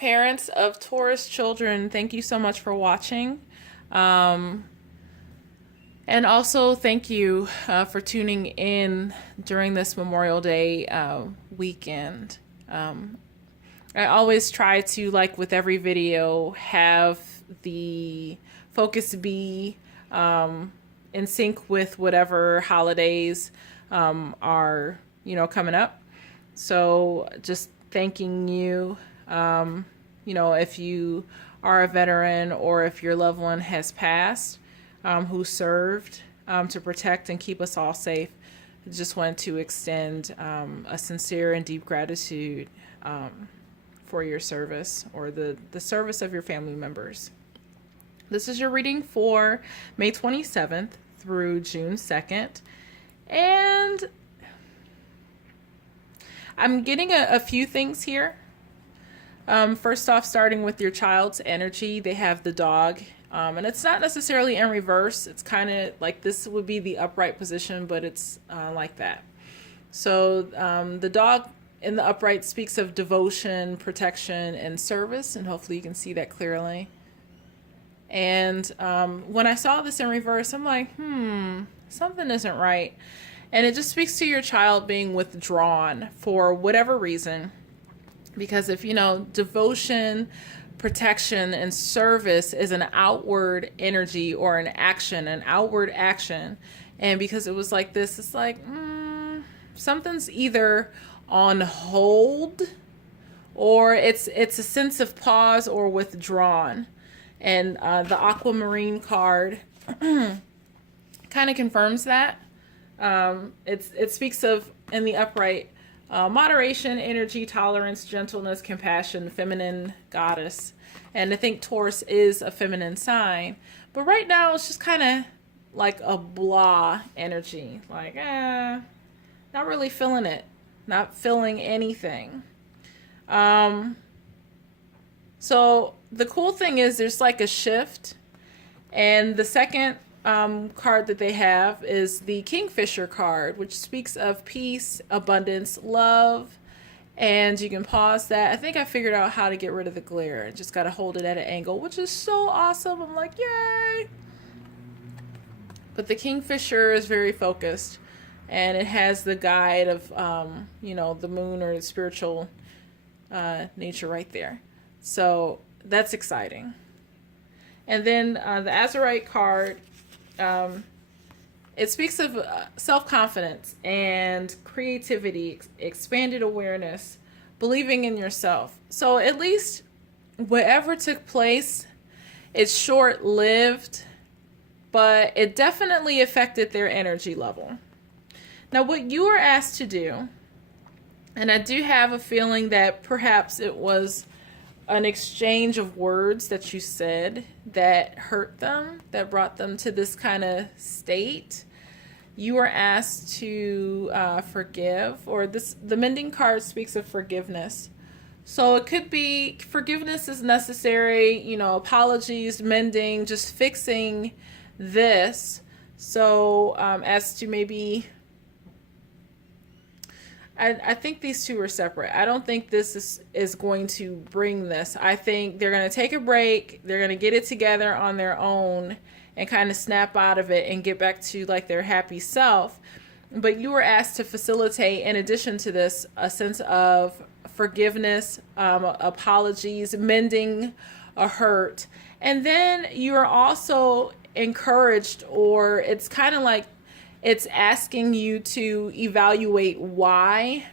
Parents of Taurus children, thank you so much for watching. And also thank you for tuning in during this Memorial Day weekend. I always try to, like with every video, have the focus be in sync with whatever holidays are, coming up. So just thanking you, if you are a veteran or if your loved one has passed, who served to protect and keep us all safe. I just want to extend a sincere and deep gratitude for your service or the service of your family members. This is your reading for May 27th through June 2nd. And I'm getting a few things here. First off, starting with your child's energy, they have the dog. And it's not necessarily in reverse. It's kind of like this would be the upright position, but it's like that. So the dog in the upright speaks of devotion, protection, and service. And hopefully you can see that clearly. And when I saw this in reverse, I'm like, something isn't right. And it just speaks to your child being withdrawn for whatever reason. Because if, devotion, protection, and service is an outward energy or an outward action. And because it was like this, it's like, something's either on hold or it's a sense of pause or withdrawn. And the aquamarine card kind of confirms that. It speaks of, in the upright, moderation, energy, tolerance, gentleness, compassion, feminine goddess. And I think Taurus is a feminine sign. But right now it's just kind of like a blah energy. Like, not really feeling it. Not feeling anything. So the cool thing is there's like a shift. And the second card that they have is the Kingfisher card, which speaks of peace, abundance, love. And you can pause that. I think I figured out how to get rid of the glare. I just got to hold it at an angle, which is so awesome. I'm like, yay. But the Kingfisher is very focused. And it has the guide of, the moon or the spiritual nature right there. So that's exciting. And then the Azurite card, it speaks of self-confidence and creativity, expanded awareness, believing in yourself. So at least whatever took place, it's short-lived, but it definitely affected their energy level. Now, what you are asked to do, and I do have a feeling that perhaps it was an exchange of words that you said that hurt them, that brought them to this kind of state. You are asked to forgive, or the mending card speaks of forgiveness. So it could be forgiveness is necessary, apologies, mending, just fixing this. So as to maybe, I think these two are separate. I don't think this is going to bring this. I think they're going to take a break. They're going to get it together on their own and kind of snap out of it and get back to like their happy self. But you were asked to facilitate, in addition to this, a sense of forgiveness, apologies, mending a hurt. And then you are also encouraged, or it's kind of like it's asking you to evaluate why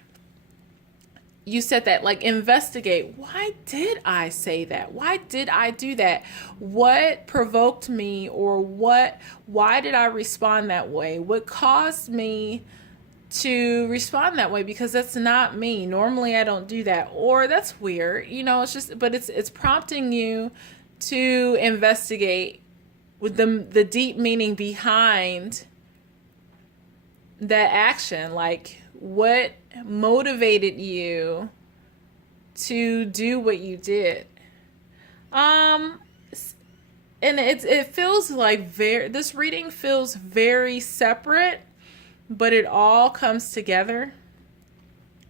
you said that, like investigate. Why did I say that? Why did I do that? What provoked me, or why did I respond that way? What caused me to respond that way? Because that's not me. Normally I don't do that. Or that's weird. It's just, but it's prompting you to investigate with the deep meaning behind that action. Like, what motivated you to do what you did? And it feels like this reading feels very separate, but it all comes together,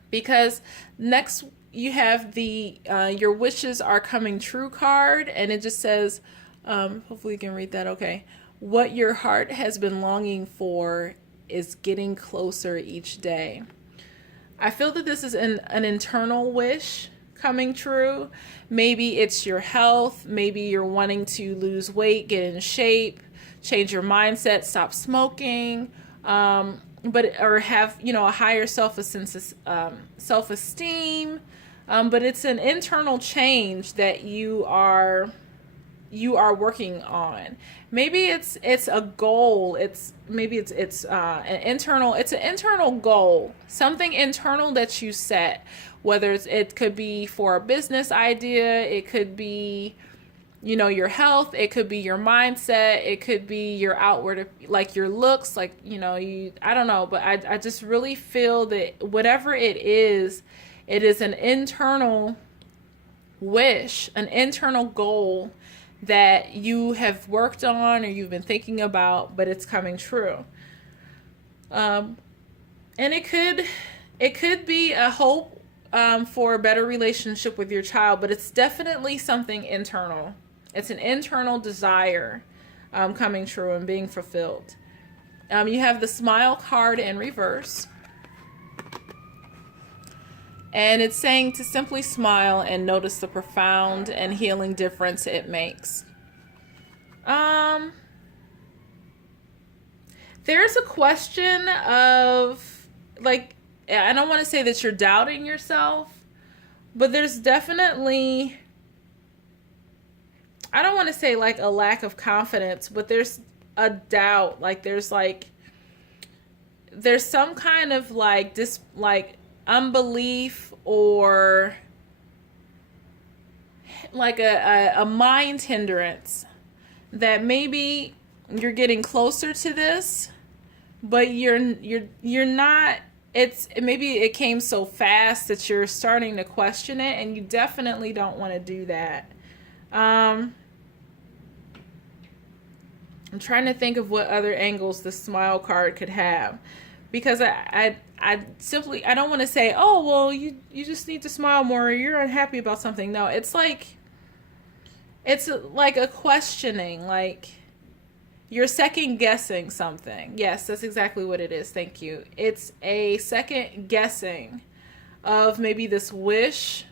because next you have the your wishes are coming true card, and it just says, hopefully you can read that okay. What your heart has been longing for is getting closer each day. I feel that this is an internal wish coming true. Maybe it's your health. Maybe you're wanting to lose weight, get in shape, change your mindset, stop smoking, or have a higher self-esteem. But it's an internal change that you are working on. Maybe it's a goal. It's an internal goal, something internal that you set. Whether it could be for a business idea, it could be your health, it could be your mindset, it could be your outward, like your looks, like I don't know, but I just really feel that whatever it is an internal wish, an internal goal that you have worked on or you've been thinking about, but it's coming true. And it could be a hope for a better relationship with your child, but it's definitely something internal. It's an internal desire coming true and being fulfilled. You have the smile card in reverse. And it's saying to simply smile and notice the profound and healing difference it makes. There's a question of, like, I don't want to say that you're doubting yourself, but there's definitely, I don't want to say like a lack of confidence, but there's a doubt. Like there's some kind of unbelief or like a mind hindrance that maybe you're getting closer to this, but you're not. Maybe it came so fast that you're starting to question it, and you definitely don't want to do that. I'm trying to think of what other angles the smile card could have, because I don't want to say, oh, well, you just need to smile more, or you're unhappy about something. No, it's like a questioning, like you're second guessing something. Yes, that's exactly what it is. Thank you. It's a second guessing of maybe this wish.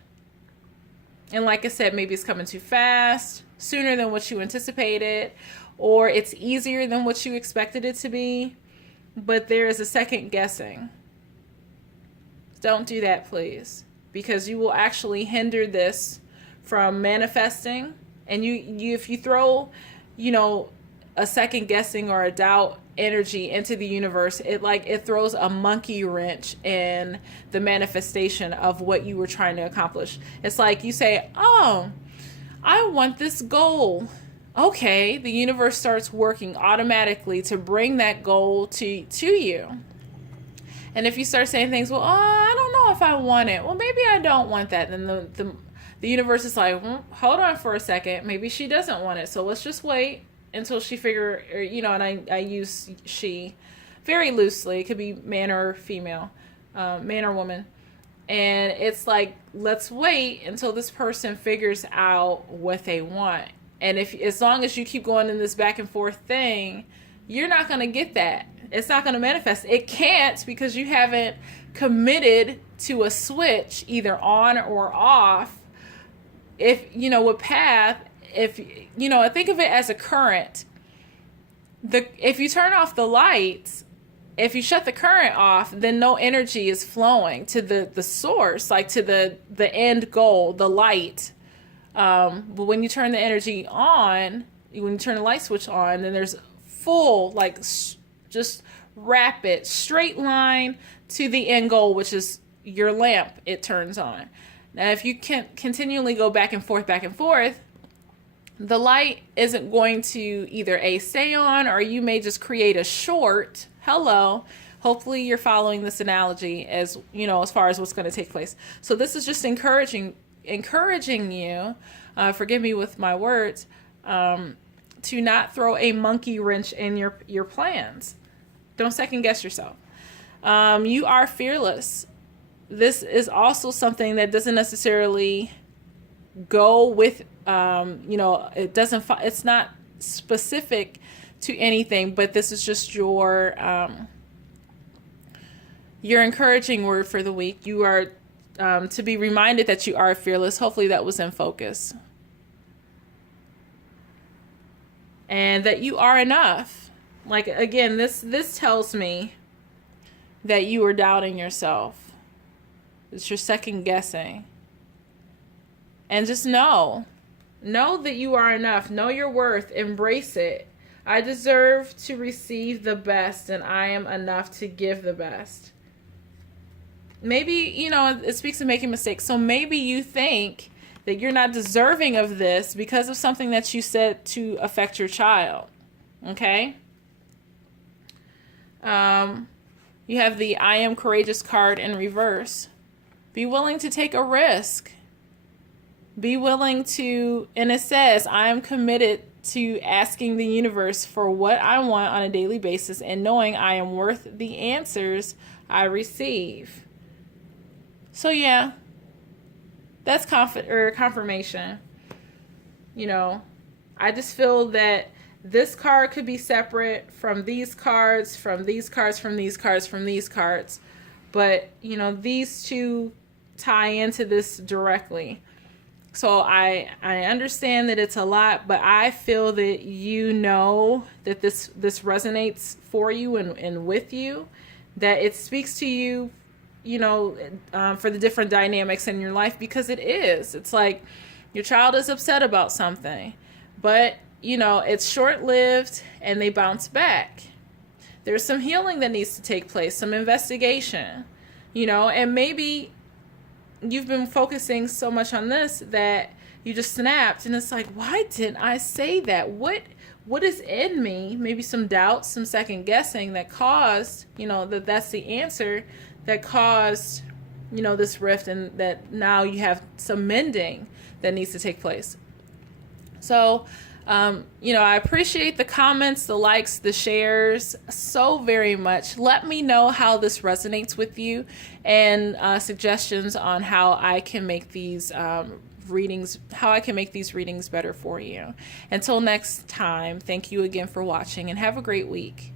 And like I said, maybe it's coming too fast, sooner than what you anticipated, or it's easier than what you expected it to be. But there is a second guessing. Don't do that, please, because you will actually hinder this from manifesting. And you if you throw, a second guessing or a doubt energy into the universe, it throws a monkey wrench in the manifestation of what you were trying to accomplish. It's like you say, oh, I want this goal. Okay, the universe starts working automatically to bring that goal to you. And if you start saying things, well, I don't know if I want it. Well, maybe I don't want that. Then the universe is like, hold on for a second. Maybe she doesn't want it. So let's just wait until she and I use she very loosely. It could be man or female, man or woman. And it's like, let's wait until this person figures out what they want. And as long as you keep going in this back and forth thing, you're not going to get that. It's not going to manifest. It can't, because you haven't committed to a switch, either on or off. If, with path, think of it as a current. If you turn off the lights, if you shut the current off, then no energy is flowing to the source, like to the end goal, the light. But when you turn the energy on, when you turn the light switch on, then there's full, just rapid, straight line to the end goal, which is your lamp. It turns on. Now, if you can continually go back and forth, the light isn't going to either stay on, or you may just create a short. Hopefully you're following this analogy as far as what's going to take place. So this is just encouraging you, forgive me with my words, to not throw a monkey wrench in your plans. Don't second guess yourself. You are fearless. this is also something that doesn't necessarily go with, it's not specific to anything, but this is just your encouraging word for the week. You are to be reminded that you are fearless. Hopefully that was in focus. And that you are enough. Like, again, this tells me that you are doubting yourself. It's your second guessing. And just know that you are enough. Know your worth. Embrace it. I deserve to receive the best, and I am enough to give the best. Maybe, it speaks of making mistakes. So maybe you think that you're not deserving of this because of something that you said to affect your child. Okay? You have the I am courageous card in reverse. Be willing to take a risk. Be willing to, and it says, I am committed to asking the universe for what I want on a daily basis and knowing I am worth the answers I receive. So yeah, that's confirmation. I just feel that this card could be separate from these cards, from these cards, from these cards, from these cards. But, these two tie into this directly. So I understand that it's a lot, but I feel that that this resonates for you and with you, that it speaks to you, for the different dynamics in your life, because it is. It's like your child is upset about something, but, it's short-lived and they bounce back. There's some healing that needs to take place, some investigation, and maybe you've been focusing so much on this that you just snapped, and it's like, why didn't I say that? What is in me? Maybe some doubts, some second guessing that caused, that's the answer that caused, this rift, and that now you have some mending that needs to take place. So, I appreciate the comments, the likes, the shares so very much. Let me know how this resonates with you, and suggestions on how I can make these readings better for you. Until next time, thank you again for watching, and have a great week.